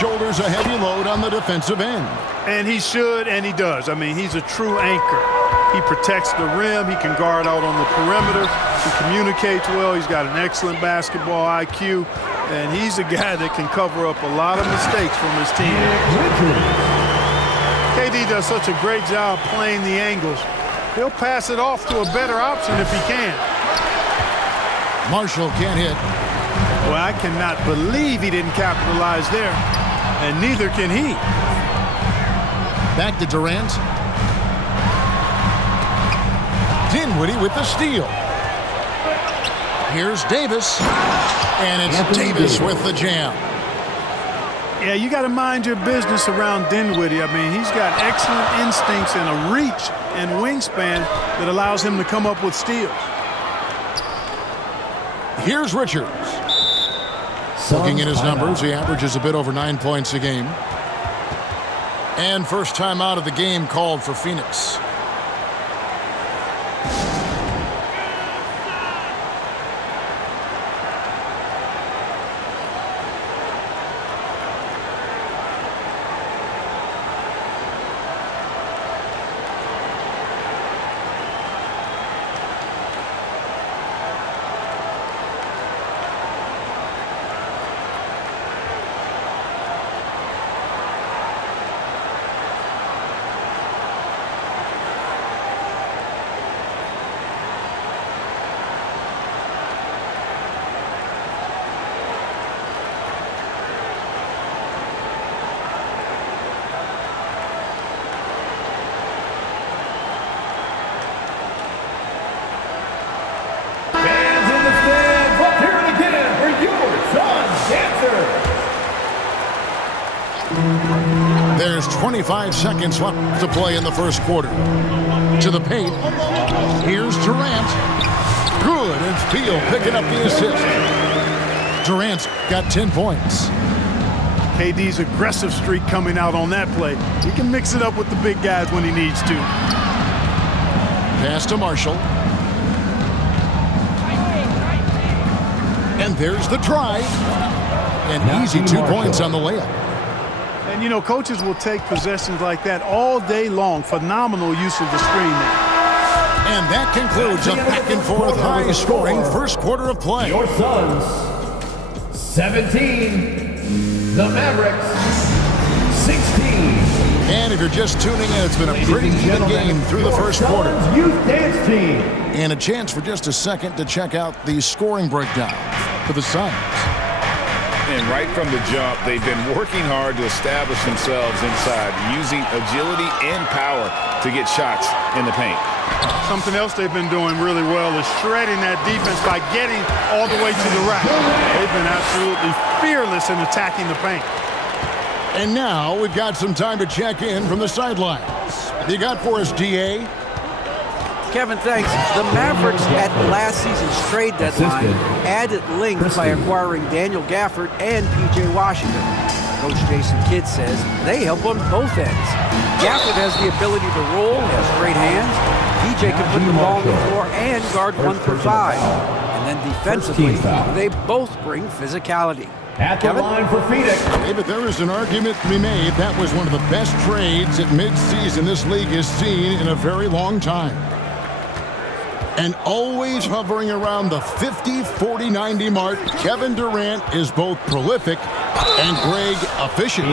Shoulders a heavy load on the defensive end. And he should, and he does. I mean, he's a true anchor. He protects the rim. He can guard out on the perimeter. He communicates well. He's got an excellent basketball IQ. And he's a guy that can cover up a lot of mistakes from his team. KD does such a great job playing the angles. He'll pass it off to a better option if he can. Marshall can't hit. Well, I cannot believe he didn't capitalize there. And neither can he. Back to Durant. Dinwiddie with the steal. Here's Davis. And it's Davis with the jam. Yeah, you got to mind your business around Dinwiddie. I mean, he's got excellent instincts and a reach and wingspan that allows him to come up with steals. Here's Richards. Looking at his numbers, he averages a bit over 9 points a game. And first time out of the game called for Phoenix. There's 25 seconds left to play in the first quarter. To the paint. Here's Durant. Good, and Beal picking up the assist. Durant's got 10 points. KD's aggressive streak coming out on that play. He can mix it up with the big guys when he needs to. Pass to Marshall. And there's the try. An easy 2 points on the layup. And, you know, coaches will take possessions like that all day long. Phenomenal use of the screen there. And that concludes a back-and-forth high-scoring first quarter of play. Your Suns, 17. The Mavericks, 16. And if you're just tuning in, it's been a pretty even game through the first quarter. Youth Dance Team. And a chance for just a second to check out the scoring breakdown for the Suns. And right from the jump, they've been working hard to establish themselves inside, using agility and power to get shots in the paint. Something else they've been doing really well is shredding that defense by getting all the way to the rack. They've been absolutely fearless in attacking the paint. And now we've got some time to check in from the sidelines. What you got for us, DA? Kevin, thanks. The Mavericks at last season's trade deadline added length by acquiring Daniel Gafford and P.J. Washington. Coach Jason Kidd says they help on both ends. Gafford has the ability to roll, has great hands. P.J. can put the ball on the floor and guard 1 through 5. And then defensively, they both bring physicality. At the line for Phoenix. David, there is an argument to be made. That was one of the best trades at midseason this league has seen in a very long time. And always hovering around the 50, 40, 90 mark, Kevin Durant is both prolific and Greg efficient.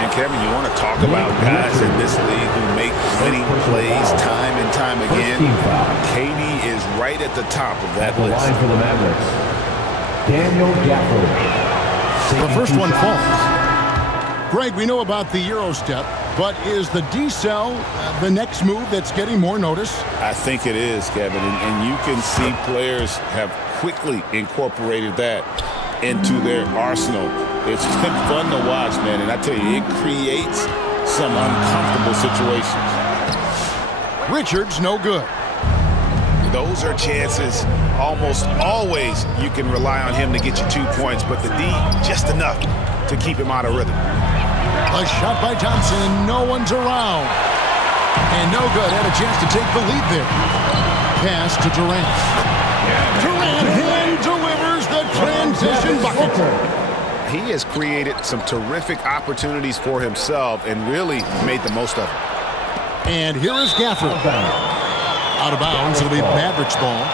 And Kevin, you want to talk about guys in this league who make winning plays time and time again. KD is right at the top of that list. Line for the Mavericks, Daniel Gafford. The first one falls. Greg, we know about the Euro step, but is the decel the next move that's getting more notice? I think it is, Kevin, and you can see players have quickly incorporated that into their arsenal. It's been fun to watch, man, and I tell you, it creates some uncomfortable situations. Richards, no good. Those are chances almost always you can rely on him to get you 2 points, but the D, just enough. to keep him out of rhythm. A shot by Thompson, and no one's around. And no good. Had a chance to take the lead there. Pass to Durant. Durant hand delivers the transition bucket. He has created some terrific opportunities for himself and really made the most of it. And here is Gafford. Out of bounds. It'll be Mavericks ball.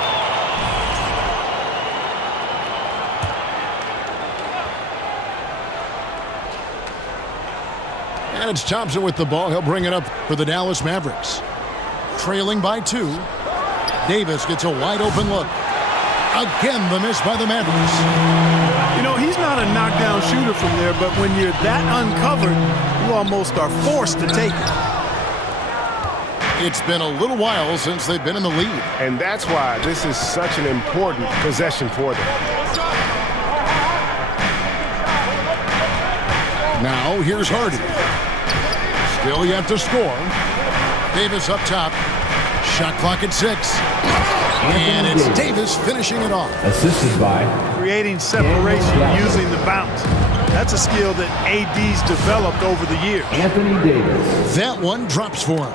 And it's Thompson with the ball. He'll bring it up for the Dallas Mavericks. Trailing by 2. Davis gets a wide open look. Again, the miss by the Mavericks. You know, he's not a knockdown shooter from there, but when you're that uncovered, you almost are forced to take it. It's been a little while since they've been in the lead. And that's why this is such an important possession for them. Now, here's Hardy. Still yet to score. Davis up top. Shot clock at 6. And it's Davis finishing it off. Assisted by Creating separation using the bounce. That's a skill that AD's developed over the years. Anthony Davis. That one drops for him.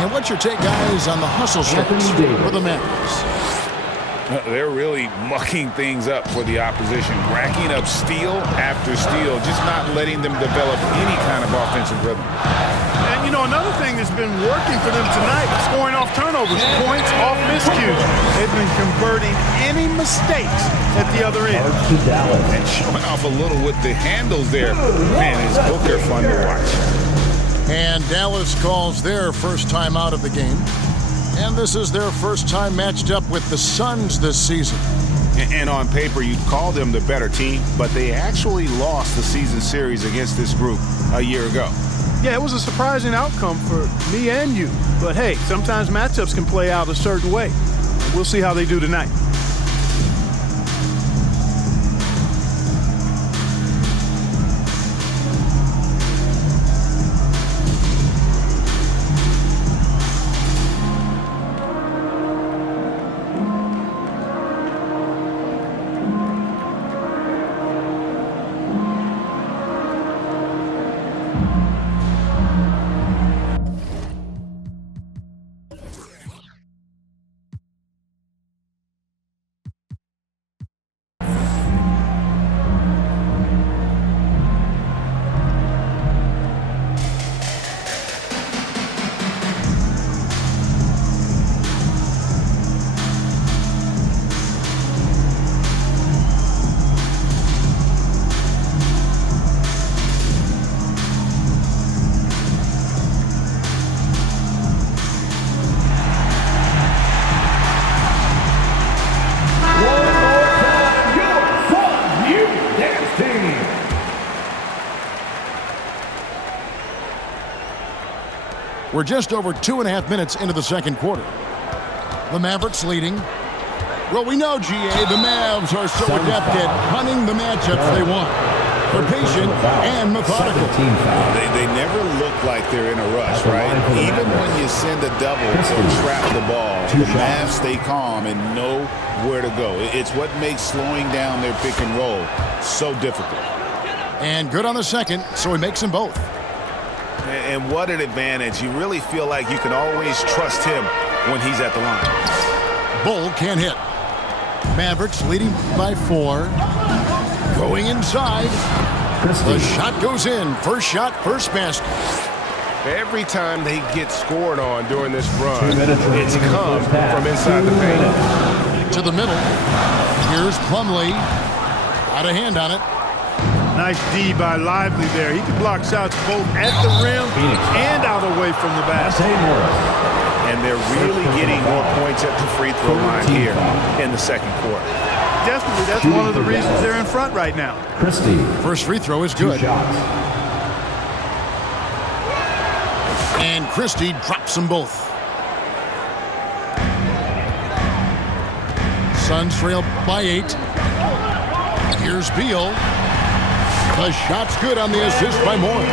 And what's your take, guys, on the hustle stretch for the Mavericks? They're really mucking things up for the opposition, racking up steal after steal, just not letting them develop any kind of offensive rhythm. And, you know, another thing that's been working for them tonight, scoring off turnovers, points off miscues. They've been converting any mistakes at the other end. To Dallas. And showing off a little with the handles there. Man, is Booker fun to watch. And Dallas calls their first time out of the game. And this is their first time matched up with the Suns this season. And on paper, you'd call them the better team, but they actually lost the season series against this group a year ago. Yeah, it was a surprising outcome for me and you. But, hey, sometimes matchups can play out a certain way. We'll see how they do tonight. We're just over 2.5 minutes into the second quarter. The Mavericks leading. Well, we know, GA, the Mavs are so adept at hunting the matchups they want. They're patient and methodical. They never look like they're in a rush, right? Even when you send a double or trap the ball, the Mavs stay calm and know where to go. It's what makes slowing down their pick and roll so difficult. And good on the second, so he makes them both. And what an advantage. You really feel like you can always trust him when he's at the line. Bull can't hit. Mavericks leading by 4. Going inside. The shot goes in. First shot, first basket. Every time they get scored on during this run, it's come from inside the paint. To the middle. Here's Plumlee. Got a hand on it. Nice D by Lively there. He can block shots both at the rim and out away from the basket. And they're really getting more points at the free throw line here in the second quarter. Definitely, that's one of the reasons they're in front right now. Christie. First free throw is good. And Christie drops them both. Suns trail by 8. Here's Beal. The shot's good on the assist by Morris.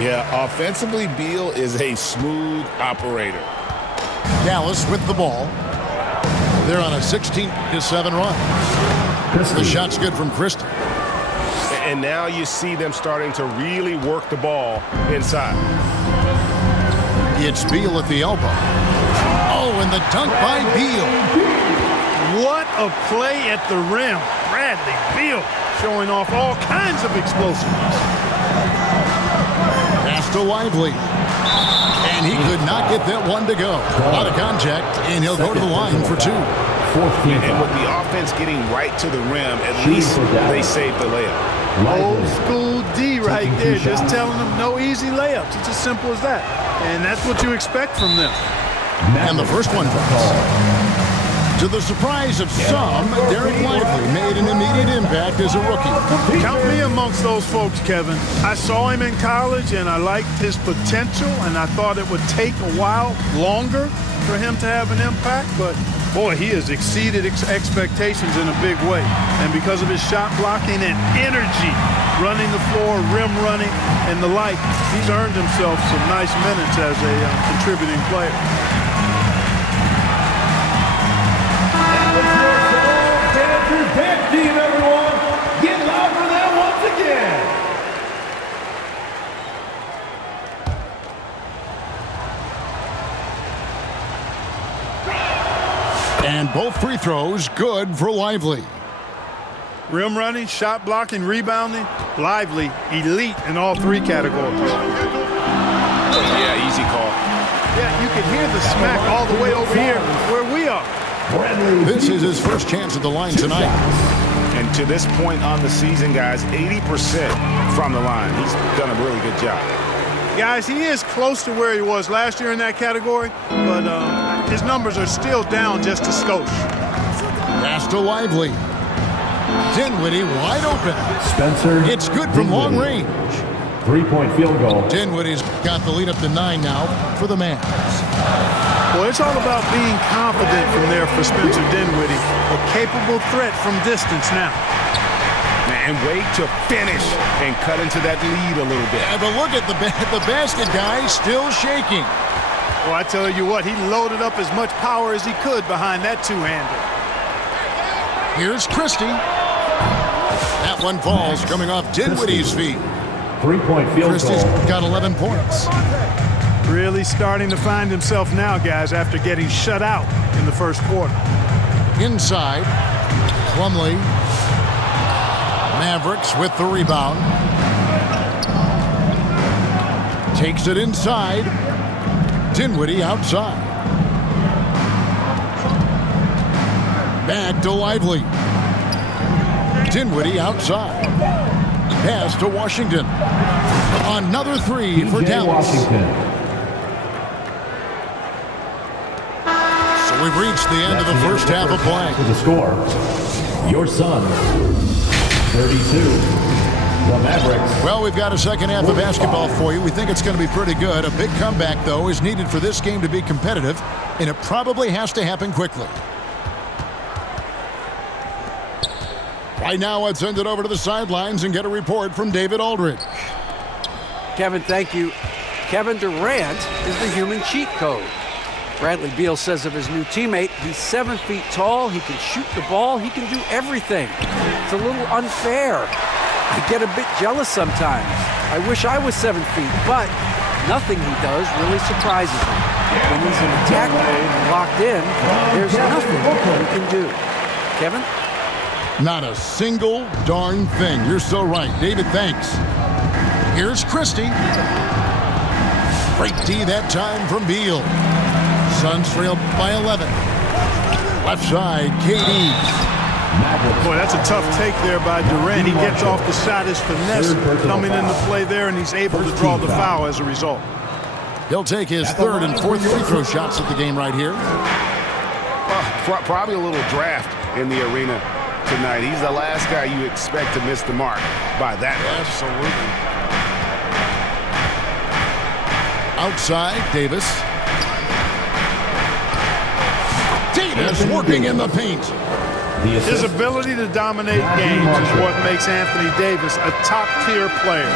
Yeah, offensively, Beal is a smooth operator. Dallas with the ball. They're on a 16-7 run. The shot's good from Christie. And now you see them starting to really work the ball inside. It's Beal at the elbow. Oh, and the dunk by Beal. What a play at the rim. Bradley Beal showing off all kinds of explosiveness. Pass to Lively. And he could not get that one to go. A lot of contact, and he'll go to the line for two. And with the offense getting right to the rim, at least they saved the layup. Old school D right there, just telling them no easy layups. It's as simple as that. And that's what you expect from them. And the first one falls. To the surprise of some, Derek Lively made an immediate impact as a rookie. Count me amongst those folks, Kevin. I saw him in college, and I liked his potential, and I thought it would take a while longer for him to have an impact, but boy, he has exceeded expectations in a big way. And because of his shot blocking and energy, running the floor, rim running, and the like, he's earned himself some nice minutes as a contributing player. Tag team, everyone. Get loud for that once again. And both free throws good for Lively. Rim running, shot blocking, rebounding, Lively, elite in all three categories. Yeah, easy call. Yeah, you can hear the smack all the way over here where we are. This is his first chance at the line tonight. And to this point on the season, guys, 80% from the line. He's done a really good job. Guys, he is close to where he was last year in that category, but his numbers are still down just a skosh. Pass to Lively. Dinwiddie wide open. Spencer. It's good from long range. 3-point field goal. Dinwiddie's got the lead up to 9 now for the Mavs. Well, it's all about being confident from there for Spencer Dinwiddie. A capable threat from distance now. And wait to finish and cut into that lead a little bit. Yeah, but look at the basket guy still shaking. Well, I tell you what, he loaded up as much power as he could behind that two-hander. Here's Christie. That one falls coming off Dinwiddie's feet. 3-point field Christie's goal. got 11 points. Really starting to find himself now, guys, after getting shut out in the first quarter. Inside, Plumlee. Mavericks with the rebound. Takes it inside. Dinwiddie outside. Back to Lively. Dinwiddie outside. Pass to Washington. Another three for Dallas. Washington. We've reached the end of the first half of play. To the score, your Suns, 32. The Mavericks. Well, we've got a second half of basketball for you. We think it's going to be pretty good. A big comeback, though, is needed for this game to be competitive, and it probably has to happen quickly. Right now, let's send it over to the sidelines and get a report from David Aldridge. Kevin, thank you. Kevin Durant is the human cheat code. Bradley Beal says of his new teammate, he's 7 feet tall, he can shoot the ball, he can do everything. It's a little unfair. I get a bit jealous sometimes. I wish I was 7 feet, but nothing he does really surprises me. When he's in attack mode and locked in, there's nothing he can do. Kevin? Not a single darn thing. You're so right. David, thanks. Here's Christie. Great D that time from Beal. Suns trail by 11. Left side, KD. Boy, that's a tough take there by Durant. He gets off the shot. His finesse coming into play there, and he's able to draw the foul as a result. He'll take his third and fourth free throw shots at the game right here. Probably a little draft in the arena tonight. He's the last guy you expect to miss the mark by that much. Outside, Davis. Davis working in the paint. His ability to dominate games is what makes Anthony Davis a top-tier player.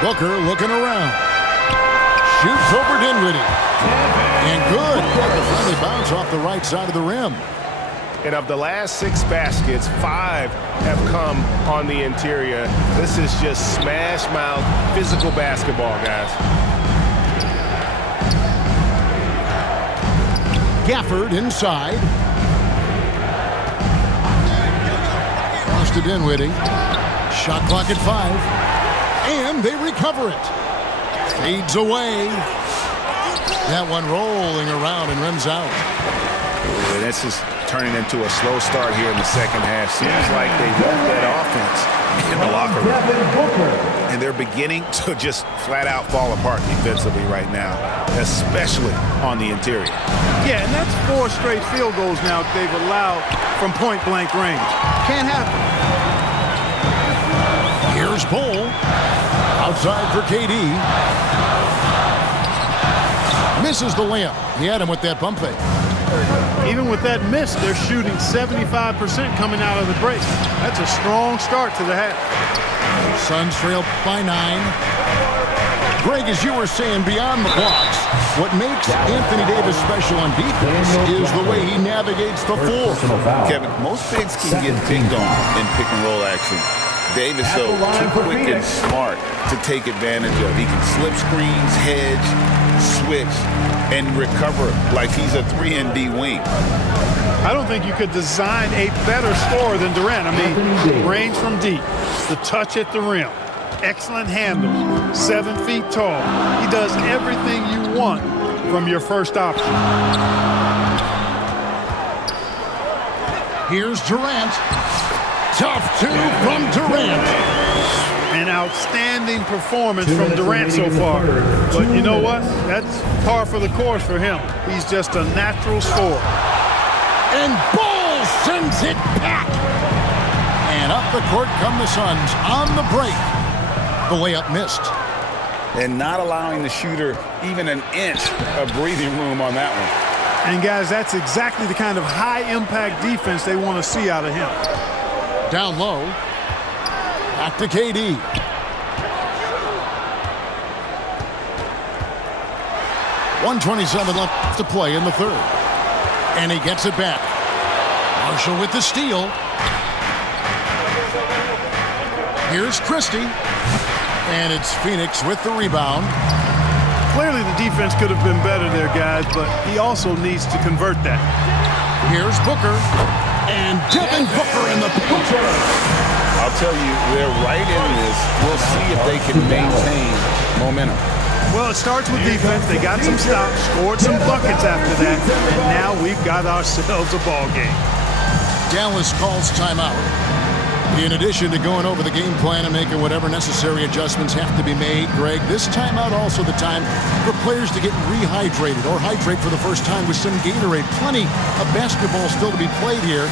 Booker looking around. Shoots over Dinwiddie. And good. Finally bounce off the right side of the rim. And of the last 6 baskets, 5 have come on the interior. This is just smash mouth physical basketball, guys. Gafford inside. Crossed it in, Whitty. Shot clock at 5. And they recover it. Fades away. That one rolling around and runs out. And this is turning into a slow start here in the second half. Seems like they left that offense in the locker room. And they're beginning to just flat out fall apart defensively right now, especially on the interior. Yeah, and that's 4 straight field goals now they've allowed from point-blank range. Can't happen. Here's Bull. Outside for KD. Misses the layup. He had him with that bump fake. Even with that miss, they're shooting 75% coming out of the break. That's a strong start to the half. Suns trail by 9. Greg, as you were saying, beyond the blocks, what makes Anthony Davis special on defense is the way he navigates the floor. Kevin, most bigs can get picked on in pick-and-roll action. Davis, though, too quick and smart to take advantage of. He can slip screens, hedge, switch, and recover like he's a 3-and-D wing. I don't think you could design a better scorer than Durant. I mean, range from deep, the touch at the rim, excellent handles, 7 feet tall. He does everything you want from your first option. Here's Durant. Tough 2 from Durant. An outstanding performance from Durant so far. But you know what? That's par for the course for him. He's just a natural scorer. And Bull sends it back. And up the court come the Suns on the break. The layup missed. And not allowing the shooter even an inch of breathing room on that one. And guys, that's exactly the kind of high-impact defense they want to see out of him. Down low. Back to KD. .127 left to play in the third. And he gets it back. Marshall with the steal. Here's Christie. And it's Phoenix with the rebound. Clearly the defense could have been better there, guys, but he also needs to convert that. Here's Booker. And Devin Booker in the picture. I'll tell you, they're right in this. We'll see if they can maintain momentum. Well, it starts with defense. They got some stops, scored some buckets after that, and now we've got ourselves a ball game. Dallas calls timeout. In addition to going over the game plan and making whatever necessary adjustments have to be made, Greg, this timeout also the time for players to get rehydrated or hydrate for the first time with some Gatorade. Plenty of basketball still to be played here,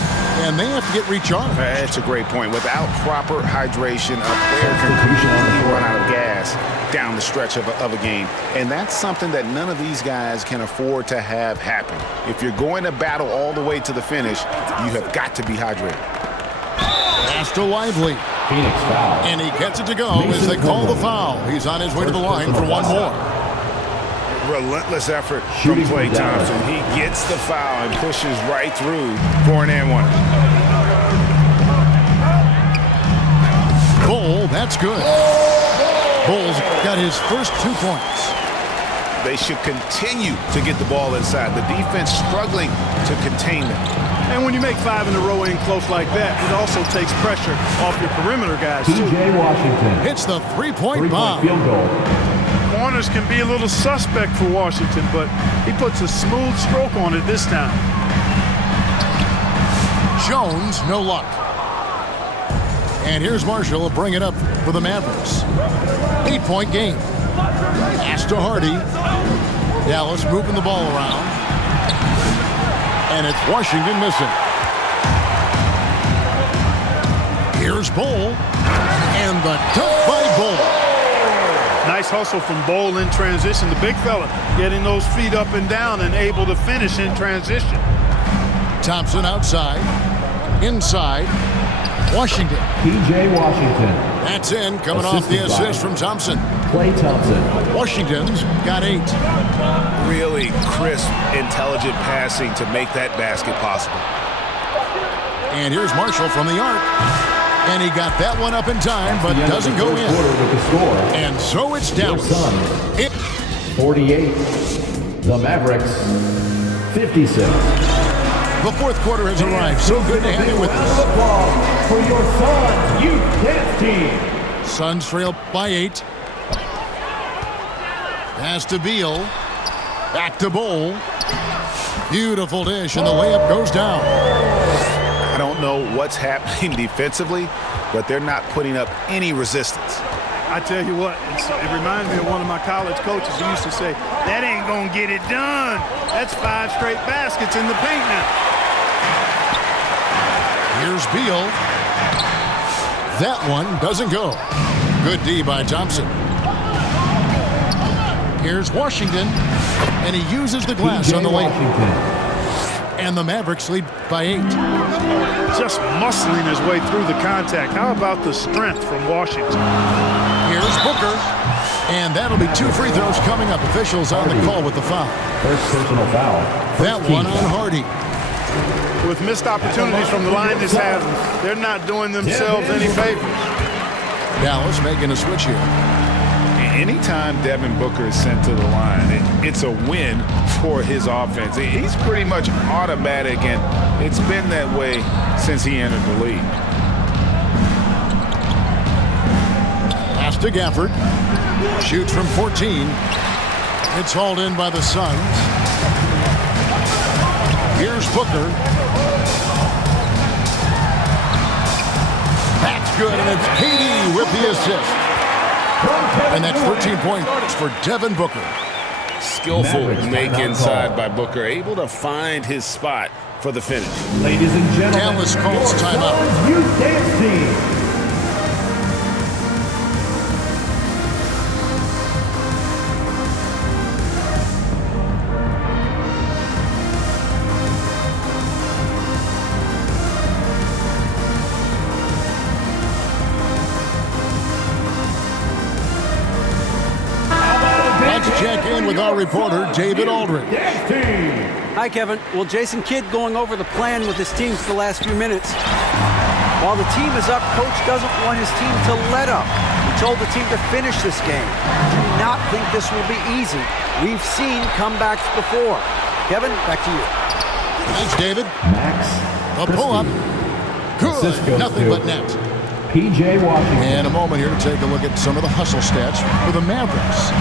and they have to get recharged. That's a great point. Without proper hydration, a player can completely run out of gas down the stretch of a game. And that's something that none of these guys can afford to have happen. If you're going to battle all the way to the finish, you have got to be hydrated. Pass to Lively. Phoenix foul. And he gets it to go as they call the foul. He's on his way to the line for one more. Relentless effort from Klay Thompson. He gets the foul and pushes right through for an and one. Bull, that's good. Bull's got his first 2 points. They should continue to get the ball inside. The defense struggling to contain them. And when you make 5 in a row in close like that, it also takes pressure off your perimeter guys, too. P.J. Washington. Hits the three-point bomb. Field goal. Corners can be a little suspect for Washington, but he puts a smooth stroke on it this time. Jones, no luck. And here's Marshall to bring it up for the Mavericks. 8-point game. Pass to Hardy. Dallas moving the ball around. And it's Washington missing. Here's Bull. And the dunk by Bull. Nice hustle from Bull in transition. The big fella getting those feet up and down and able to finish in transition. Thompson outside. Inside. Washington. P.J. Washington. That's in. Coming off the assist from Thompson. Klay Thompson. Washington's got 8. Really crisp, intelligent passing to make that basket possible. And here's Marshall from the arc. And he got that one up in time, but doesn't go in. And so it's down. 48. The Mavericks, 56. The fourth quarter has arrived. So good to have you with us. For your Suns Youth Dance Team. Suns trail by 8. Pass to Beal. Back to Bowl. Beautiful dish, and the layup goes down. I don't know what's happening defensively, but they're not putting up any resistance. I tell you what, it reminds me of one of my college coaches who used to say, that ain't going to get it done. That's 5 straight baskets in the paint now. Here's Beal. That one doesn't go. Good D by Thompson. Here's Washington, and he uses the glass on the lane. And the Mavericks lead by 8. Just muscling his way through the contact. How about the strength from Washington? Here's Booker, and that'll be 2 free throws coming up. Officials on the call with the foul. First personal foul. That one on Hardy. With missed opportunities from the line this half, they're not doing themselves any favors. Dallas making a switch here. Anytime Devin Booker is sent to the line, it's a win for his offense. He's pretty much automatic, and it's been that way since he entered the league. Pass to Gafford. Shoots from 14. It's hauled in by the Suns. Here's Booker. That's good, and it's KD with the assist. And that's 13 points for Devin Booker. Skillful make inside by Booker, able to find his spot for the finish. Ladies and gentlemen, Dallas calls timeout. Youth Dance Team. Check in with our reporter, David Aldridge. Hi, Kevin. Well, Jason Kidd going over the plan with his team for the last few minutes. While the team is up, Coach doesn't want his team to let up. He told the team to finish this game. Do not think this will be easy. We've seen comebacks before. Kevin, back to you. Thanks, David. Max. The pull-up. Good. Nothing but net. PJ Washington. And a moment here to take a look at some of the hustle stats for the Mavericks.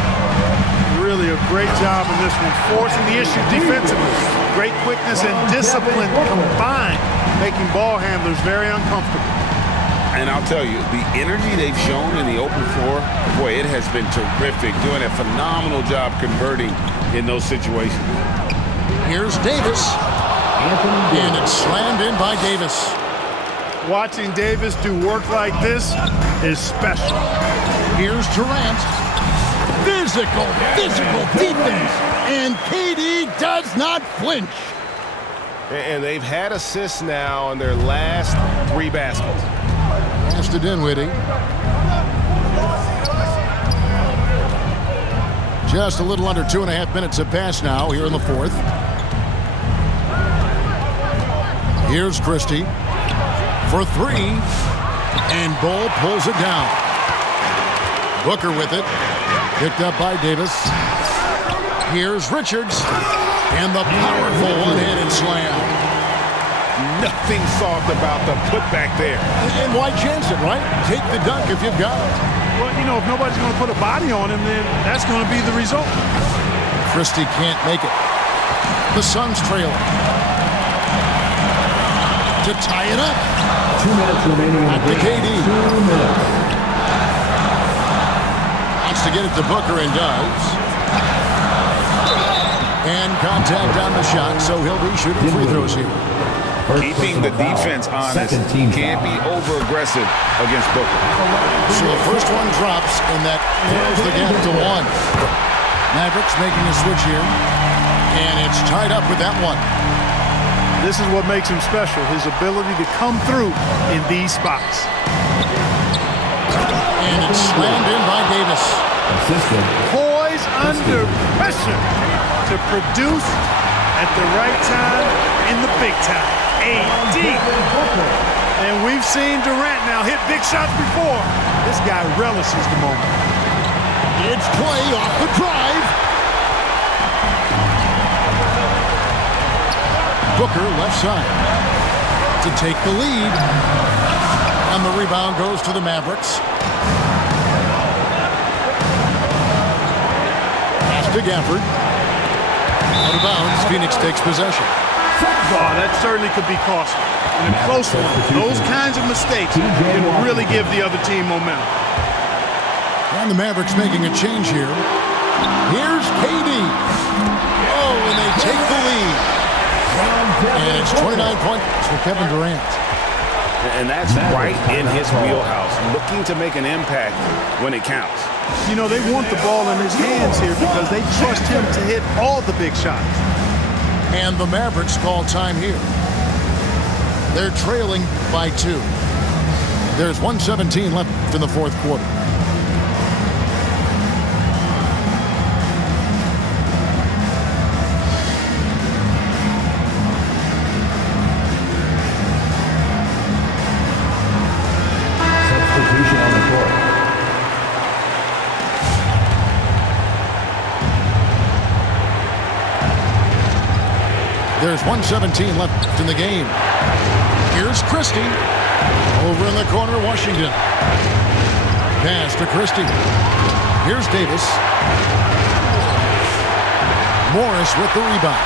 Really a great job in this one, forcing the issue defensively. Great quickness and discipline combined, making ball handlers very uncomfortable. And I'll tell you, the energy they've shown in the open floor, boy, it has been terrific. Doing a phenomenal job converting in those situations. Here's Davis. And it's slammed in by Davis. Watching Davis do work like this is special. Here's Durant. Physical defense. And KD does not flinch. And they've had assists now in their last 3 baskets. Pass to Dinwiddie. Just a little under 2.5 minutes have passed now here in the fourth. Here's Christie for 3. And Bull pulls it down. Booker with it. Picked up by Davis. Here's Richards. And the powerful one-handed slam. Nothing soft about the putback there. And why chance it, right? Take the dunk if you've got it. Well, you know, if nobody's going to put a body on him, then that's going to be the result. Christie can't make it. The Suns trail to tie it up. 2 minutes remaining. Back to KD. 2 minutes. To get it to Booker and does. And contact on the shot, so he'll be shooting free throws here. Keeping the defense honest, can't be over-aggressive against Booker. So the first one drops, and that narrows the gap to 1. Mavericks making a switch here, and it's tied up with that one. This is what makes him special, his ability to come through in these spots. And it's slammed in by Davis. Assisted. Poised under pressure to produce at the right time in the big time. AD. And we've seen Durant now hit big shots before. This guy relishes the moment. It's play off the drive. Booker left side to take the lead. And the rebound goes to the Mavericks. Pass to Gafford. Out of bounds, Phoenix takes possession. Oh, that certainly could be costly. In a close one, those kinds of mistakes can really give the other team momentum. And the Mavericks making a change here. Here's KD. Oh, and they take the lead. And it's 29 points for Kevin Durant. And that's right in his wheelhouse, looking to make an impact when it counts. You know, they want the ball in his hands here because they trust him to hit all the big shots. And the Mavericks call time here. They're trailing by 2. There's 1:17 left in the fourth quarter. Substitution on the court. There's 1:17 left in the game. Here's Christie. Over in the corner, Washington. Pass to Christie. Here's Davis. Morris with the rebound.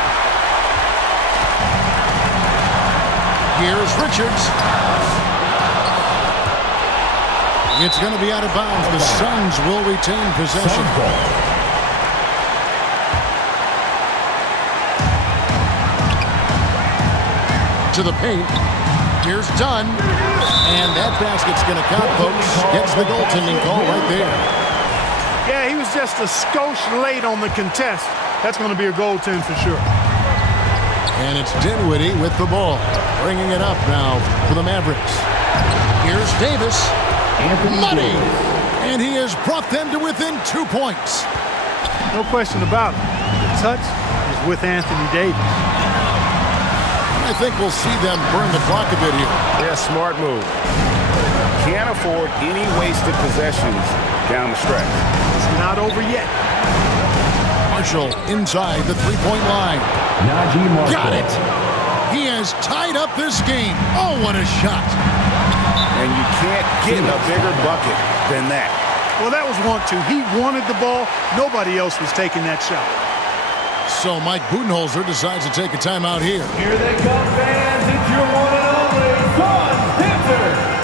Here's Richards. It's going to be out of bounds. The Suns will retain possession. To the paint. Here's Dunn. And that basket's going to count, folks. Gets the goaltending call right there. Yeah, he was just a skosh late on the contest. That's going to be a goaltend for sure. And it's Dinwiddie with the ball. Bringing it up now for the Mavericks. Here's Davis. Money. And he has brought them to within 2 points. No question about it. The touch is with Anthony Davis. I think we'll see them burn the clock a bit here. Yeah, smart move. Can't afford any wasted possessions down the stretch. It's not over yet. Marshall inside the three-point line. Got it. He has tied up this game. Oh, what a shot. And you can't get a bigger bucket than that. Well, that was 1-2. He wanted the ball. Nobody else was taking that shot. So Mike Budenholzer decides to take a timeout here. Here they come, fans. It's your one and only Suns Panther.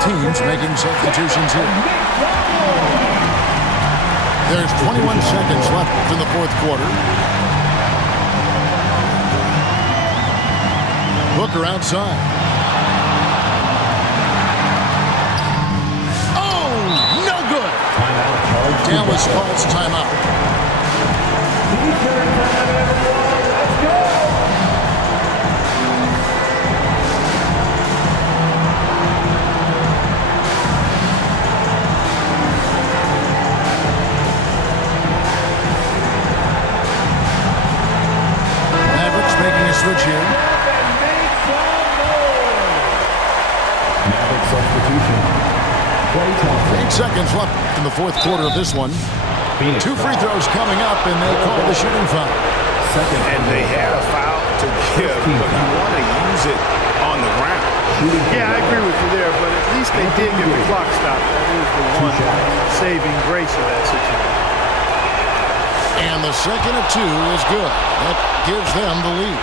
Teams making substitutions here. There's 21 seconds left in the fourth quarter. Booker outside. Oh, no good. Dallas calls timeout. Switch here. Maverick substitution. 8 seconds left in the fourth quarter of this one. Phoenix 2 free throws coming up, and they call the shooting foul. And they had a foul to give, but you want to use it on the ground. Yeah, I agree with you there, but at least they did get the clock stopped. That is the one saving grace of that situation. And the second of 2 is good. That gives them the lead.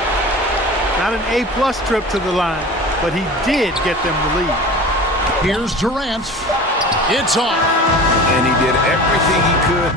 Not an A-plus trip to the line, but he did get them the lead. Here's Durant. It's off. And he did everything he could.